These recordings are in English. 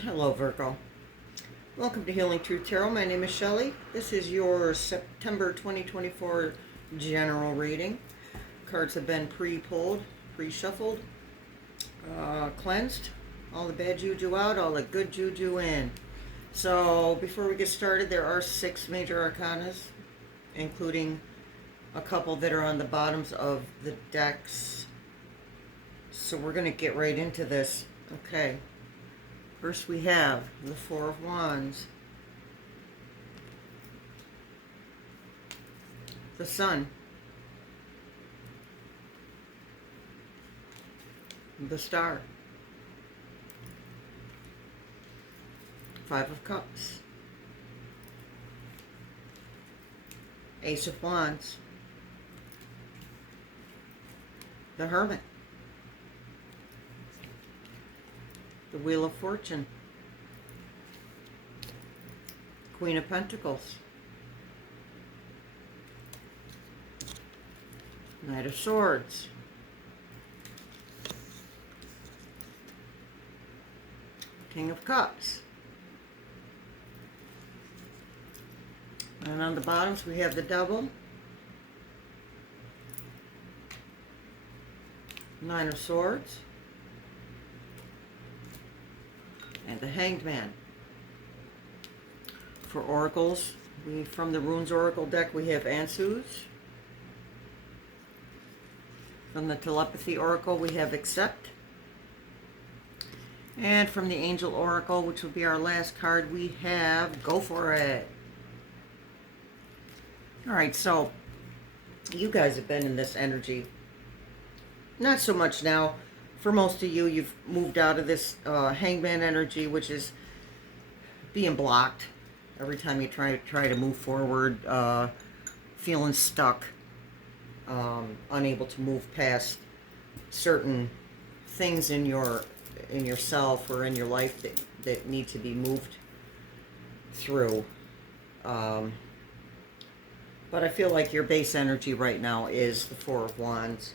Hello, Virgo. Welcome to Healing Truth Tarot. My name is Shelley. This is your September 2024 general reading. Cards have been pre-pulled, pre-shuffled, cleansed. All the bad juju out, all the good juju in. So, before we get started, there are 6 major arcanas, including a couple that are on the bottoms of the decks. So, we're going to get right into this. Okay. First we have the Four of Wands, the Sun, the Star, Five of Cups, Ace of Wands, the Hermit, the Wheel of Fortune, Queen of Pentacles, Knight of Swords, King of Cups. And on the bottoms we have the Devil, Nine of Swords, and the Hanged Man. For oracles, from the Runes Oracle deck we have Ansuz. From the Telepathy Oracle we have Accept. And from the Angel Oracle, which will be our last card, we have Go For It. Alright, so you guys have been in this energy. Not so much now. For most of you, you've moved out of this hangman energy, which is being blocked every time you try to move forward, feeling stuck, unable to move past certain things in yourself or in your life that need to be moved through. But I feel like your base energy right now is the Four of Wands,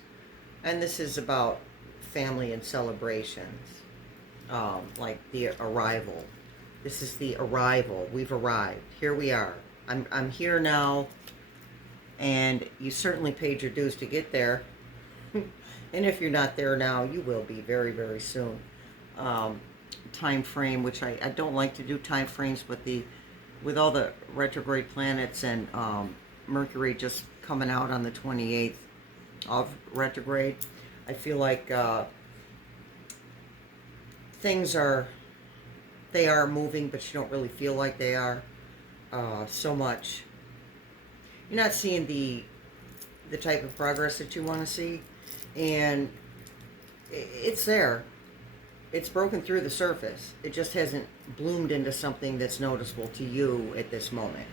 and this is about family and celebrations, like the arrival. This is the arrival. We've arrived. Here we are. I'm here now, and you certainly paid your dues to get there. And if you're not there now, you will be very, very soon. Time frame, which I don't like to do time frames, but with all the retrograde planets and Mercury just coming out on the 28th of retrograde, I feel like things are moving, but you don't really feel like they are so much. You're not seeing the type of progress that you want to see, and it's there. It's broken through the surface. It just hasn't bloomed into something that's noticeable to you at this moment.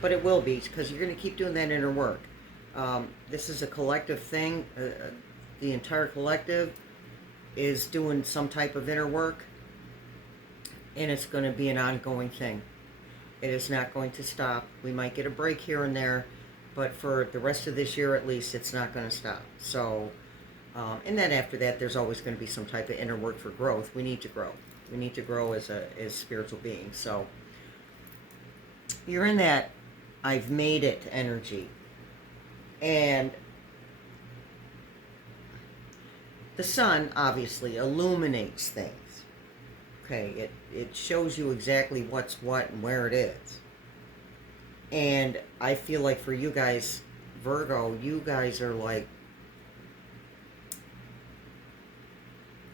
But it will be, because you're going to keep doing that inner work. This is a collective thing. The entire collective is doing some type of inner work, and it's going to be an ongoing thing. It is not going to stop. We might get a break here and there, but for the rest of this year at least, it's not going to stop. So, and then after that, there's always going to be some type of inner work for growth. We need to grow. We need to grow as spiritual beings. So, you're in that I've made it energy. And the sun obviously illuminates things. Okay, it shows you exactly what's what and where it is. And I feel like for you guys, Virgo, you guys are like,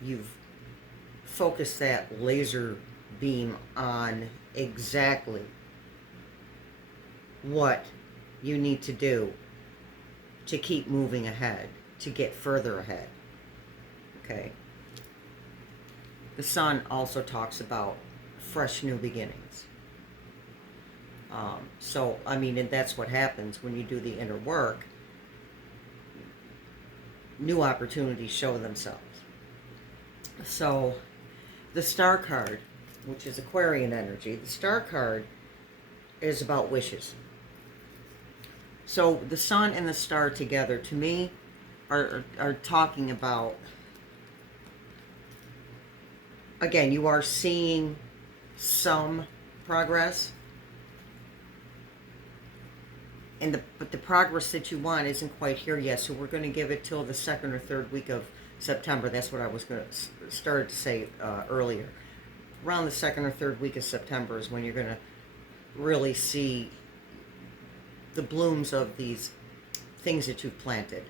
you've focused that laser beam on exactly what you need to do to keep moving ahead, to get further ahead. Okay. The sun also talks about fresh new beginnings. So, I mean, and that's what happens when you do the inner work. New opportunities show themselves. So, the Star card, which is Aquarian energy, the Star card is about wishes. So, the sun and the star together, to me, are talking about Again, you are seeing some progress, but the progress that you want isn't quite here yet. So we're going to give it till the second or third week of September. That's what I was going to start to say earlier. Around the second or third week of September is when you're going to really see the blooms of these things that you've planted.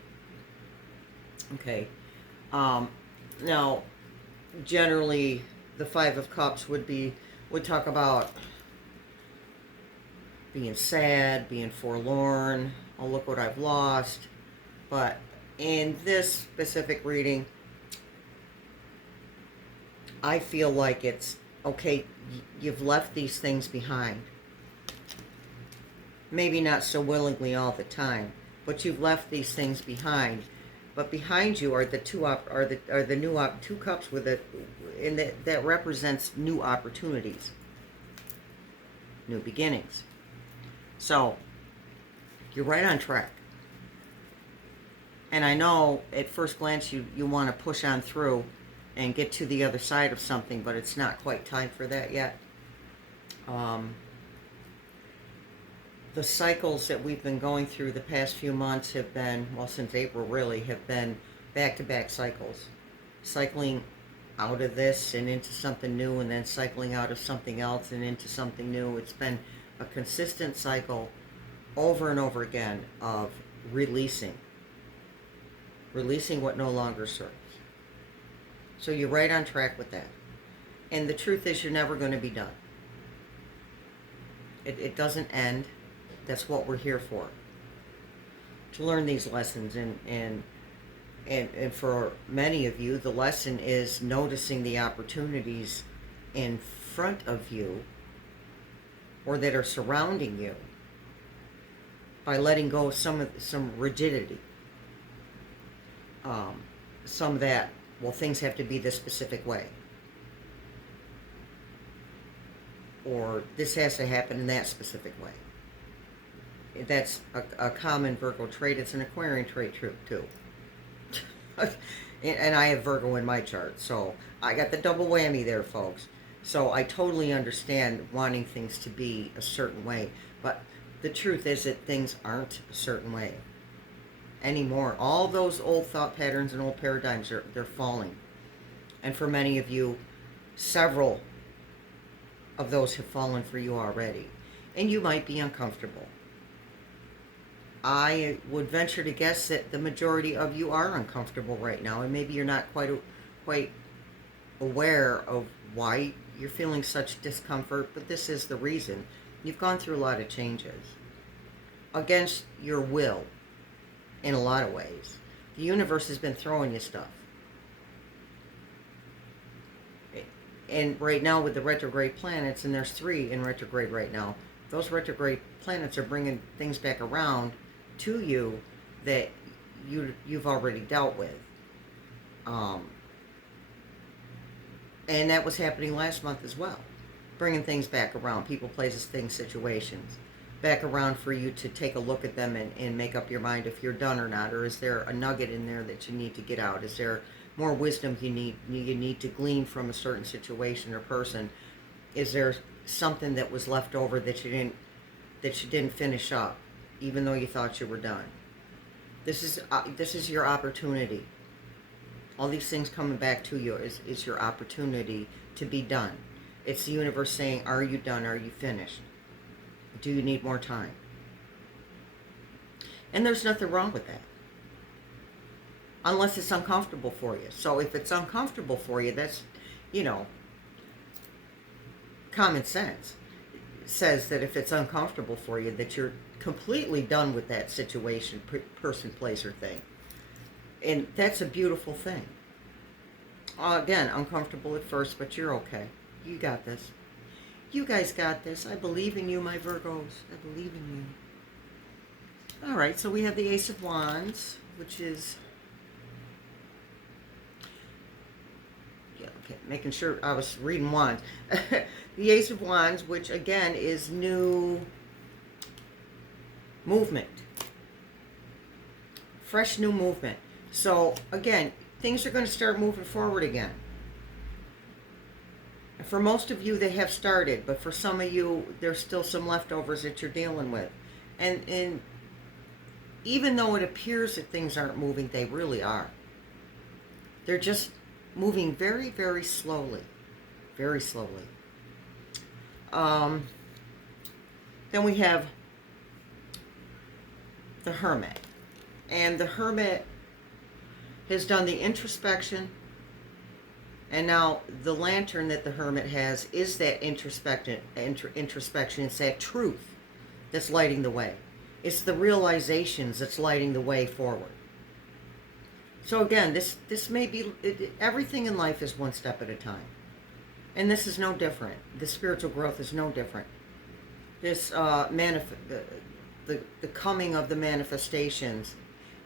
Okay. Now, generally, the Five of Cups would talk about being sad, being forlorn. Oh, look what I've lost. But in this specific reading, I feel like it's okay. You've left these things behind. Maybe not so willingly all the time, but you've left these things behind. But behind you are the two cups with that represents new opportunities, new beginnings. So you're right on track. And I know at first glance you want to push on through and get to the other side of something, but it's not quite time for that yet. The cycles that we've been going through the past few months have been, well, since April really, have been back-to-back cycles. Cycling out of this and into something new, and then cycling out of something else and into something new. It's been a consistent cycle over and over again of releasing what no longer serves. So you're right on track with that. And the truth is, you're never going to be done. It doesn't end. That's what we're here for. To learn these lessons. And for many of you, the lesson is noticing the opportunities in front of you or that are surrounding you by letting go of some rigidity. Some that, well, things have to be this specific way. Or this has to happen in that specific way. That's a common Virgo trait. It's an Aquarian trait too. And I have Virgo in my chart, so I got the double whammy there, folks. So I totally understand wanting things to be a certain way, but the truth is that things aren't a certain way anymore. All those old thought patterns and old paradigms they're falling. And for many of you, several of those have fallen for you already. And you might be uncomfortable. I would venture to guess that the majority of you are uncomfortable right now, and maybe you're not quite aware of why you're feeling such discomfort, but this is the reason. You've gone through a lot of changes against your will in a lot of ways. The universe has been throwing you stuff. And right now with the retrograde planets, and there's 3 in retrograde right now, those retrograde planets are bringing things back around to you that you've already dealt with. And that was happening last month as well. Bringing things back around, people, places, things, situations, back around for you to take a look at them and make up your mind if you're done or not, or is there a nugget in there that you need to get out? Is there more wisdom you need to glean from a certain situation or person? Is there something that was left over that you didn't finish up, even though you thought you were done? This is your opportunity. All these things coming back to you is your opportunity to be done. It's the universe saying, are you done? Are you finished? Do you need more time? And there's nothing wrong with that. Unless it's uncomfortable for you. So if it's uncomfortable for you, that's, common sense says that if it's uncomfortable for you, that you're completely done with that situation, person, place, or thing. And that's a beautiful thing. Again, uncomfortable at first, but you're okay. You got this. You guys got this. I believe in you, my Virgos. I believe in you. All right, so we have the Ace of Wands, which is... Okay, making sure I was reading Wands. The Ace of Wands, which again is new movement. Fresh new movement. So again, things are going to start moving forward again. For most of you, they have started, but for some of you, there's still some leftovers that you're dealing with. And even though it appears that things aren't moving, they really are. They're just moving very, very slowly. Very slowly. Then we have the Hermit. And the Hermit has done the introspection. And now the lantern that the Hermit has is that introspection. It's that truth that's lighting the way. It's the realizations that's lighting the way forward. So again, this may be, everything in life is one step at a time. And this is no different. The spiritual growth is no different. This the coming of the manifestations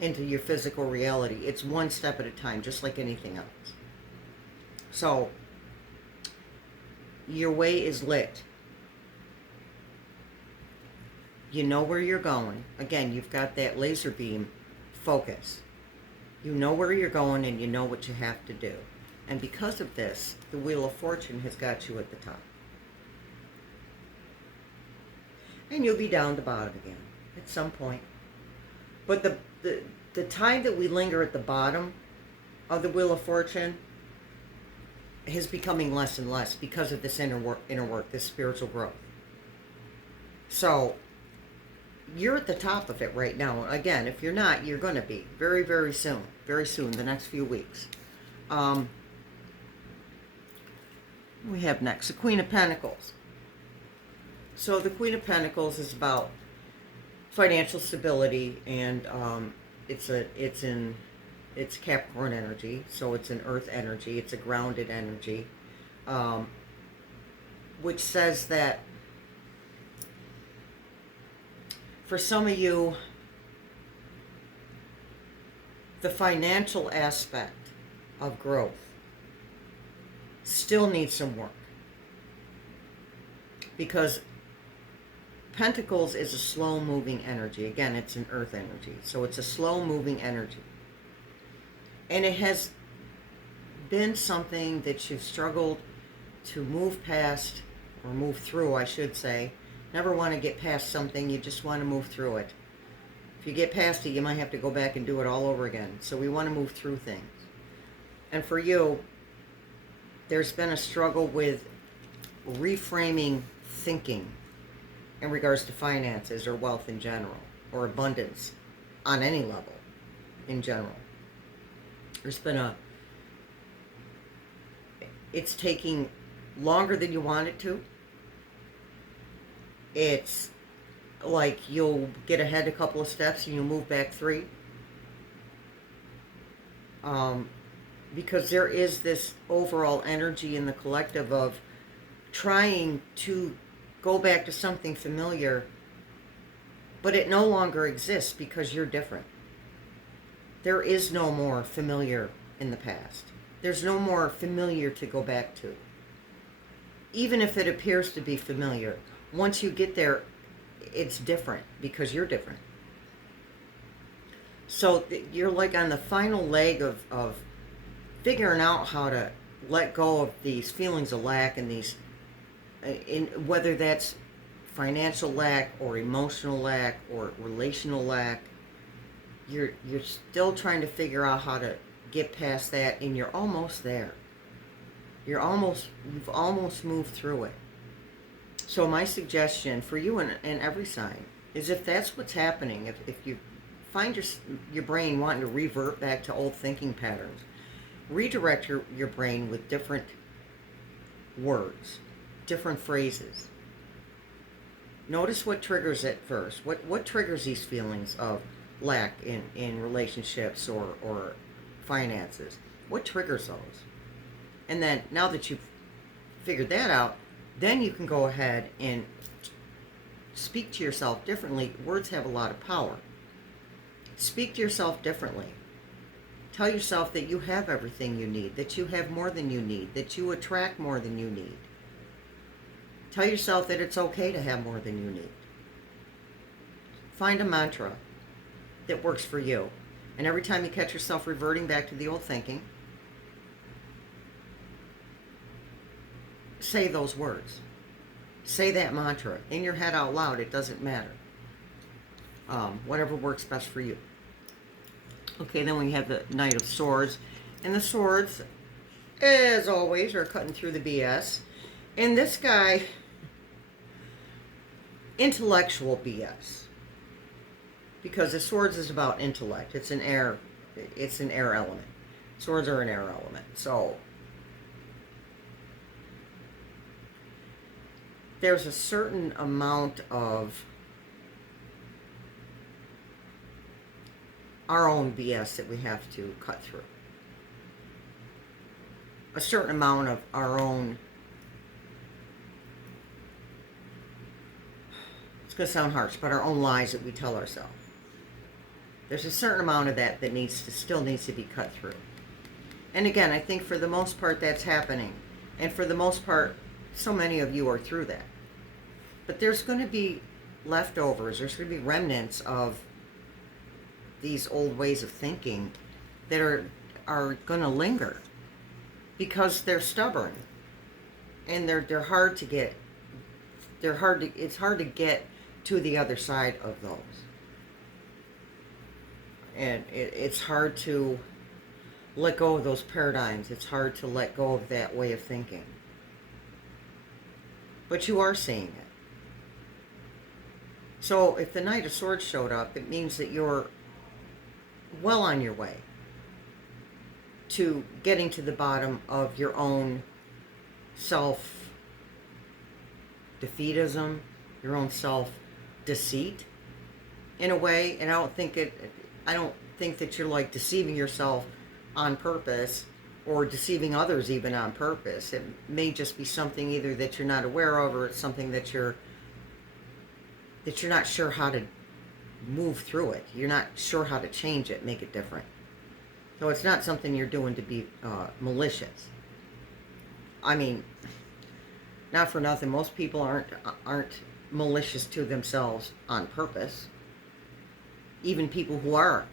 into your physical reality, it's one step at a time, just like anything else. So, your way is lit. You know where you're going. Again, you've got that laser beam focus. You know where you're going and you know what you have to do. And because of this, the Wheel of Fortune has got you at the top. And you'll be down the bottom again at some point. But the time that we linger at the bottom of the Wheel of Fortune is becoming less and less because of this inner work, this spiritual growth. So, you're at the top of it right now. Again, if you're not, you're going to be very, very soon. Very soon, the next few weeks. We have next the Queen of Pentacles. So the Queen of Pentacles is about financial stability, and it's Capricorn energy, so it's an earth energy, it's a grounded energy, which says that for some of you, the financial aspect of growth still needs some work, because Pentacles is a slow-moving energy. Again, it's an earth energy, so it's a slow-moving energy. And it has been something that you've struggled to move past, or move through, I should say. Never want to get past something, you just want to move through it. If you get past it, you might have to go back and do it all over again. So we want to move through things. And for you, there's been a struggle with reframing thinking in regards to finances or wealth in general, or abundance on any level in general. There's been it's taking longer than you want it to. It's like you'll get ahead a couple of steps and you'll move back 3. Because there is this overall energy in the collective of trying to go back to something familiar, but it no longer exists because you're different. There is no more familiar in the past. There's no more familiar to go back to. Even if it appears to be familiar, once you get there, it's different because you're different. So you're like on the final leg of figuring out how to let go of these feelings of lack and these, whether that's financial lack or emotional lack or relational lack. You're still trying to figure out how to get past that, and you're almost there. You've almost moved through it. So my suggestion for you and every sign is, if that's what's happening, if you find your brain wanting to revert back to old thinking patterns, redirect your brain with different words, different phrases. Notice what triggers it first. What triggers these feelings of lack in relationships or finances? What triggers those? And then, now that you've figured that out, then you can go ahead and speak to yourself differently. Words have a lot of power. Speak to yourself differently. Tell yourself that you have everything you need, that you have more than you need, that you attract more than you need. Tell yourself that it's okay to have more than you need. Find a mantra that works for you. And every time you catch yourself reverting back to the old thinking, say those words. Say that mantra in your head out loud. It doesn't matter. Whatever works best for you. Okay, then we have the Knight of Swords. And the swords, as always, are cutting through the BS. And this guy, intellectual BS. Because the swords is about intellect. It's an air element. Swords are an air element. So there's a certain amount of our own BS that we have to cut through. A certain amount of our own, it's going to sound harsh, but our own lies that we tell ourselves. There's a certain amount of that that still needs to be cut through. And again, I think for the most part that's happening. And for the most part, so many of you are through that. But there's going to be leftovers, there's going to be remnants of these old ways of thinking that are going to linger because they're stubborn and they're hard to get. It's hard to get to the other side of those, and it's hard to let go of those paradigms. It's hard to let go of that way of thinking. But you are seeing it. So if the Knight of Swords showed up, it means that you're well on your way to getting to the bottom of your own self-defeatism, your own self-deceit, in a way. And I don't think that you're like deceiving yourself on purpose or deceiving others even on purpose. It may just be something either that you're not aware of, or it's something that you're not sure how to move through it. You're not sure how to change it, make it different. So it's not something you're doing to be malicious. I mean, not for nothing, most people aren't malicious to themselves on purpose. Even people who are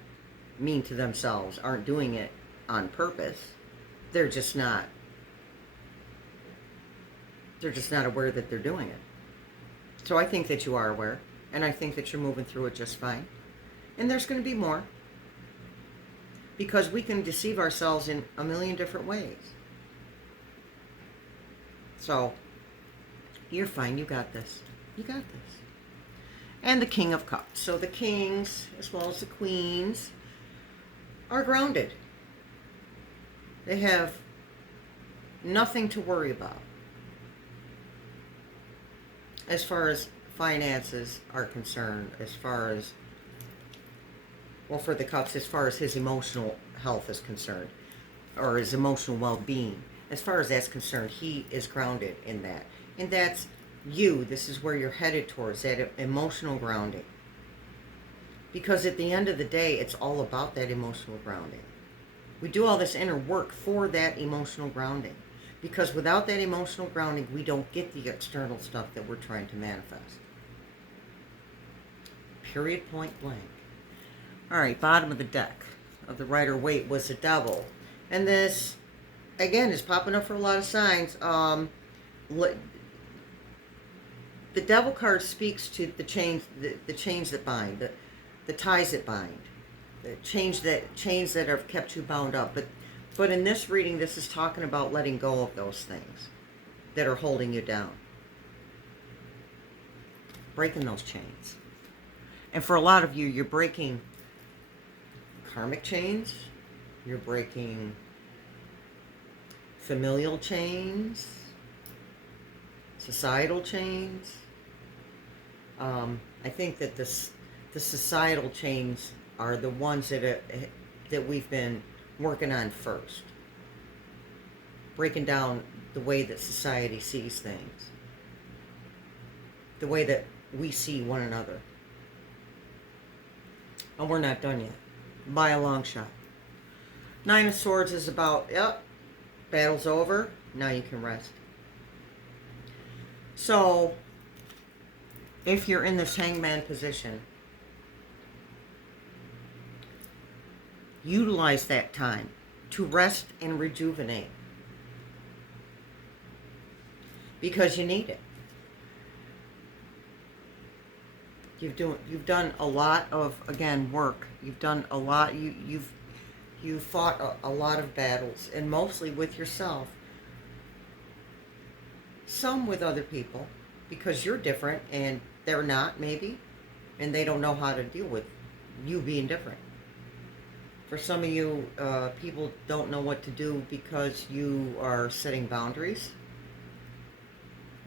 mean to themselves aren't doing it on purpose. They're just not aware that they're doing it. So I think that you are aware. And I think that you're moving through it just fine. And there's going to be more. Because we can deceive ourselves in a million different ways. So, you're fine. You got this. You got this. And the King of Cups. So the kings, as well as the queens, are grounded. They have nothing to worry about. As far as finances are concerned, as far as, well, for the cups, as far as his emotional health is concerned, or his emotional well-being, as far as that's concerned, he is grounded in that. And that's you. This is where you're headed towards, that emotional grounding. Because at the end of the day, it's all about that emotional grounding. We do all this inner work for that emotional grounding. Because without that emotional grounding, we don't get the external stuff that we're trying to manifest. Period, point blank. All right, bottom of the deck of the Rider-Waite was the Devil. And this, again, is popping up for a lot of signs. The Devil card speaks to the chains that bind, the ties that bind, the chains that have kept you bound up. But in this reading, this is talking about letting go of those things that are holding you down. Breaking those chains. And for a lot of you, you're breaking karmic chains. You're breaking familial chains. Societal chains. I think that the societal chains are the ones that we've been working on first. Breaking down the way that society sees things. The way that we see one another. And we're not done yet. By a long shot. Nine of Swords is about, yep, battle's over. Now you can rest. So, if you're in this hangman position, utilize that time to rest and rejuvenate. because you need it. You've done a lot of, again, work. You've done a lot. You've fought a lot of battles, and mostly with yourself. Some with other people, because you're different and they're not, maybe, and they don't know how to deal with you being different. For some of you, people don't know what to do because you are setting boundaries.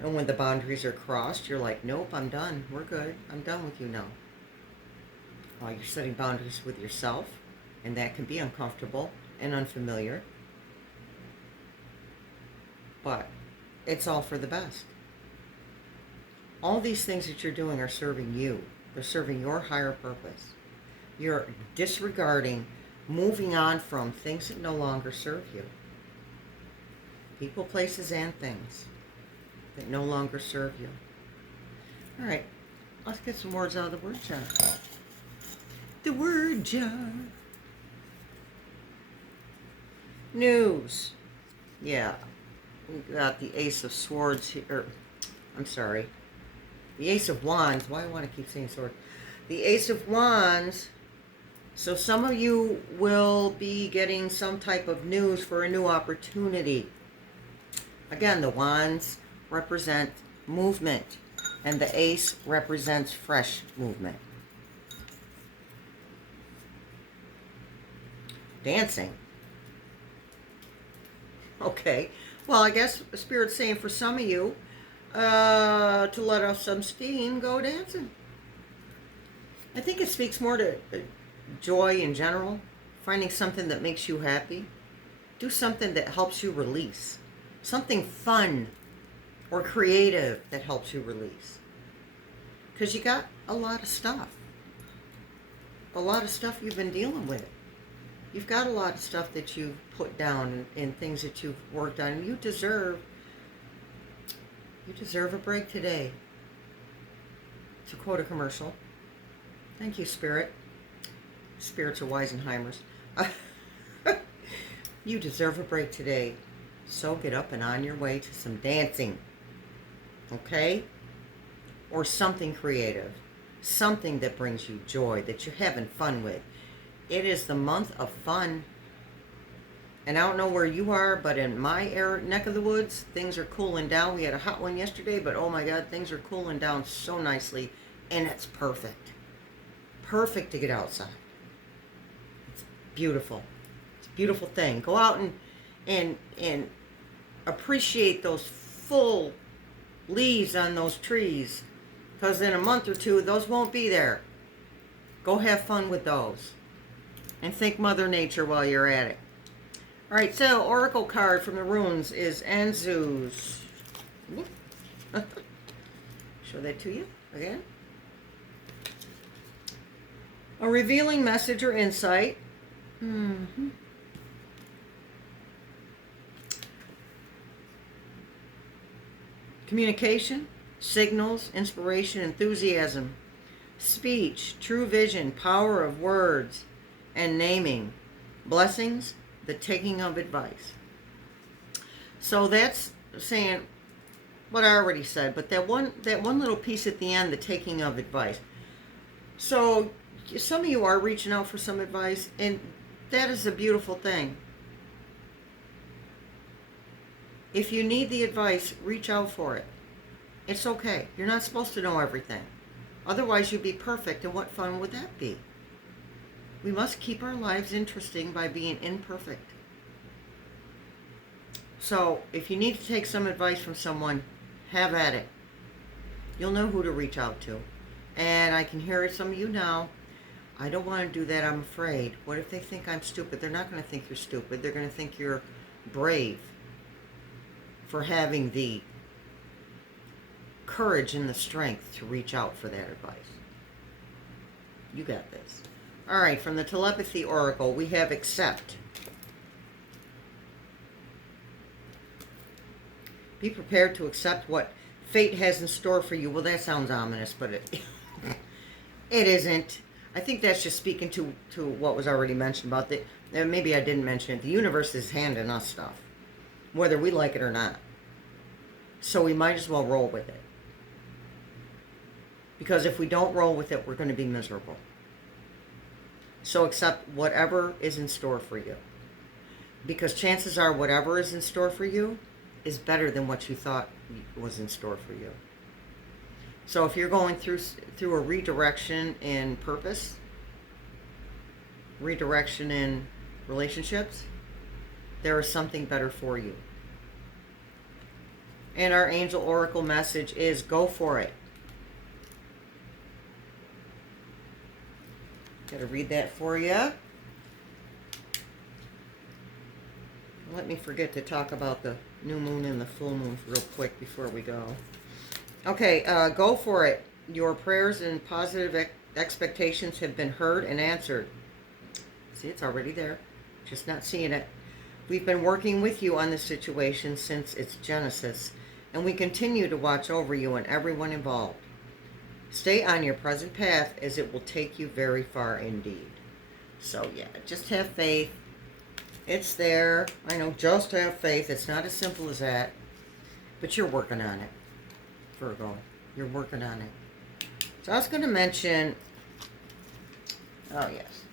And when the boundaries are crossed, you're like, nope, I'm done. We're good. I'm done with you now. You're setting boundaries with yourself, and that can be uncomfortable and unfamiliar. But it's all for the best. All these things that you're doing are serving you. They're serving your higher purpose. You're disregarding, moving on from things that no longer serve you. People, places, and things that no longer serve you. All right, let's get some words out of the word jar. The word jar. News. Yeah, we got the Ace of Swords here. I'm sorry. The Ace of Wands. Why do I want to keep saying sword? The Ace of Wands. So some of you will be getting some type of news for a new opportunity. Again, the Wands represent movement, and the Ace represents fresh movement. Dancing. Okay. Well, I guess Spirit's saying for some of you, to let off some steam, go dancing. I think it speaks more to joy in general, finding something that makes you happy. Do something that helps you release. Something fun or creative that helps you release. Because you got a lot of stuff. A lot of stuff you've been dealing with. You've got a lot of stuff that you've put down and things that you've worked on. And you deserve a break today. To quote a commercial. Thank you, Spirit. Spirits are Weisenheimers. You deserve a break today. So get up and on your way to some dancing. Okay? Or something creative. Something that brings you joy, that you're having fun with. It is the month of fun. And I don't know where you are, but in my neck of the woods, things are cooling down. We had a hot one yesterday, but oh my God, things are cooling down so nicely. And it's perfect. Perfect to get outside. It's beautiful. It's a beautiful thing. Go out and appreciate those full leaves on those trees. Because in a month or two, those won't be there. Go have fun with those. And thank Mother Nature while you're at it. All right, so Oracle card from the runes is Anzu's. Show that to you again. A revealing message or insight. Communication, signals, inspiration, enthusiasm, speech, true vision, power of words, and naming, blessings, the taking of advice. So that's saying what I already said, but that one little piece at the end, the taking of advice. So some of you are reaching out for some advice, and that is a beautiful thing. If you need the advice, reach out for it. It's okay. You're not supposed to know everything. Otherwise, you'd be perfect, and what fun would that be? We must keep our lives interesting by being imperfect. So, if you need to take some advice from someone, have at it. You'll know who to reach out to. And I can hear some of you now. I don't want to do that, I'm afraid. What if they think I'm stupid? They're not going to think you're stupid. They're going to think you're brave for having the courage and the strength to reach out for that advice. You got this. All right, from the Telepathy Oracle, we have accept. Be prepared to accept what fate has in store for you. Well, that sounds ominous, but it isn't. I think that's just speaking to what was already mentioned about the, maybe I didn't mention it. The universe is handing us stuff, whether we like it or not. So we might as well roll with it. Because if we don't roll with it, we're going to be miserable. So accept whatever is in store for you. Because chances are whatever is in store for you is better than what you thought was in store for you. So if you're going through a redirection in purpose, redirection in relationships, there is something better for you. And our angel oracle message is go for it. Gotta read that for you. Let me forget to talk about the new moon and the full moon real quick before we go. Okay, go for it. Your prayers and positive expectations have been heard and answered. See, it's already there. Just not seeing it. We've been working with you on this situation since its genesis, and we continue to watch over you and everyone involved. Stay on your present path as it will take you very far indeed. So yeah, just have faith. It's there. I know, just have faith. It's not as simple as that. But you're working on it, Virgo. You're working on it. So I was going to mention, oh yes.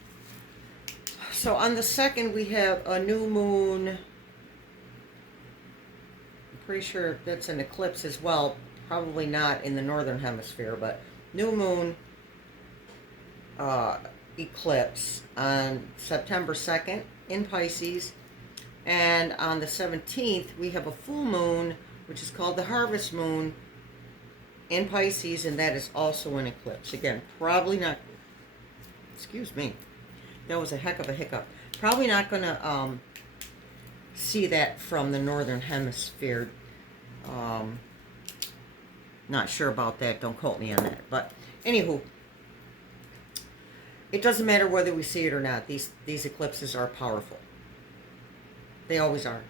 So on the 2nd, we have a new moon. I'm pretty sure that's an eclipse as well. Probably not in the northern hemisphere, but new moon eclipse on September 2nd in Pisces. And on the 17th, we have a full moon, which is called the harvest moon in Pisces, and that is also an eclipse. Again, probably not, excuse me, that was a heck of a hiccup. Probably not going to see that from the northern hemisphere. Not sure about that. Don't quote me on that. But anywho, it doesn't matter whether we see it or not. These eclipses are powerful. They always are.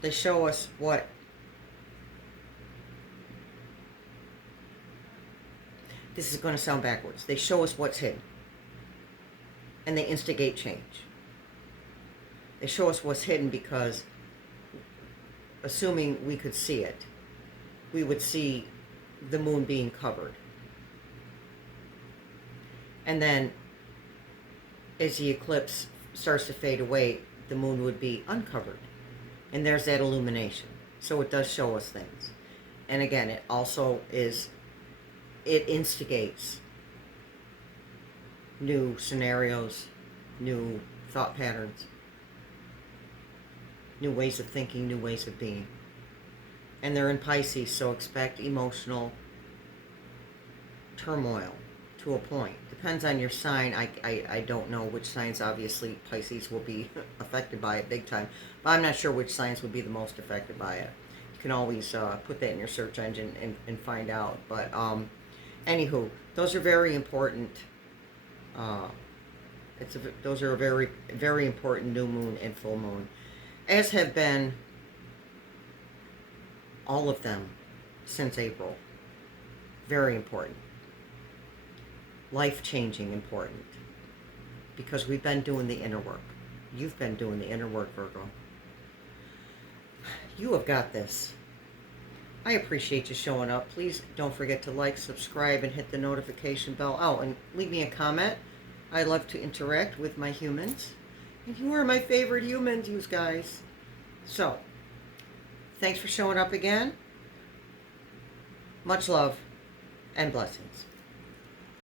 They show us what this is going to sound backwards. They show us what's hidden. And they instigate change. They show us what's hidden because, assuming we could see it, we would see the moon being covered. And then, as the eclipse starts to fade away, the moon would be uncovered. And there's that illumination. So it does show us things. And again, it also is, it instigates new scenarios, new thought patterns, new ways of thinking, new ways of being. And they're in Pisces, so expect emotional turmoil to a point. Depends on your sign. I don't know which signs. Obviously, Pisces will be affected by it big time. But I'm not sure which signs would be the most affected by it. You can always put that in your search engine and find out. But anywho, those are very important. Those are a very, very important new moon and full moon. As have been all of them since April. Very important. Life-changing important. Because we've been doing the inner work. You've been doing the inner work, Virgo. You have got this. I appreciate you showing up. Please don't forget to like, subscribe, and hit the notification bell. Oh, and leave me a comment. I love to interact with my humans. And you are my favorite humans, you guys. So, thanks for showing up again. Much love and blessings.